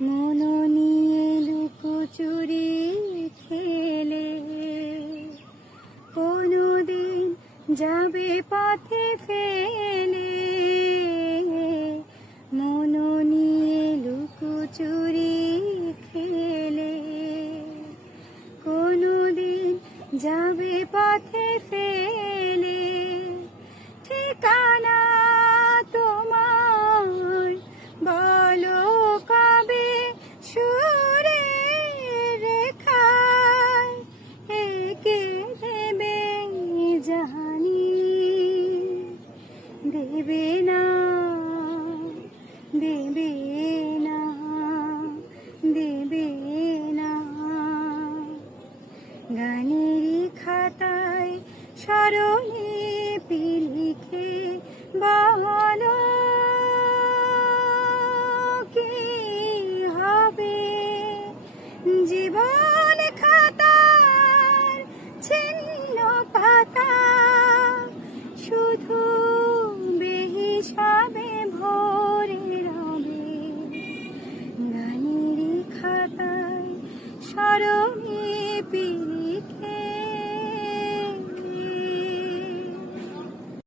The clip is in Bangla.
মন নিয়ে লুকোচুরি খেলে কোনোদিন যাবে পথে ফেলে। মন নিয়ে লুকোচুরি খেলে কোনোদিন যাবে পথে ফেলে। ঠিকানা তোমার বলো কবে সুরে রেখায় এঁকে দেবে জানি। দেবে না, দেবে না, দেবে না। গানেরই খাতায় স্বরলিপি লিখে বলো কি হবে জীবন খাতার ছিন্ন পাতা শুধু বেহিসাবে ভরে রবে। গানেরই খাতায় স্বরলিপি লিখে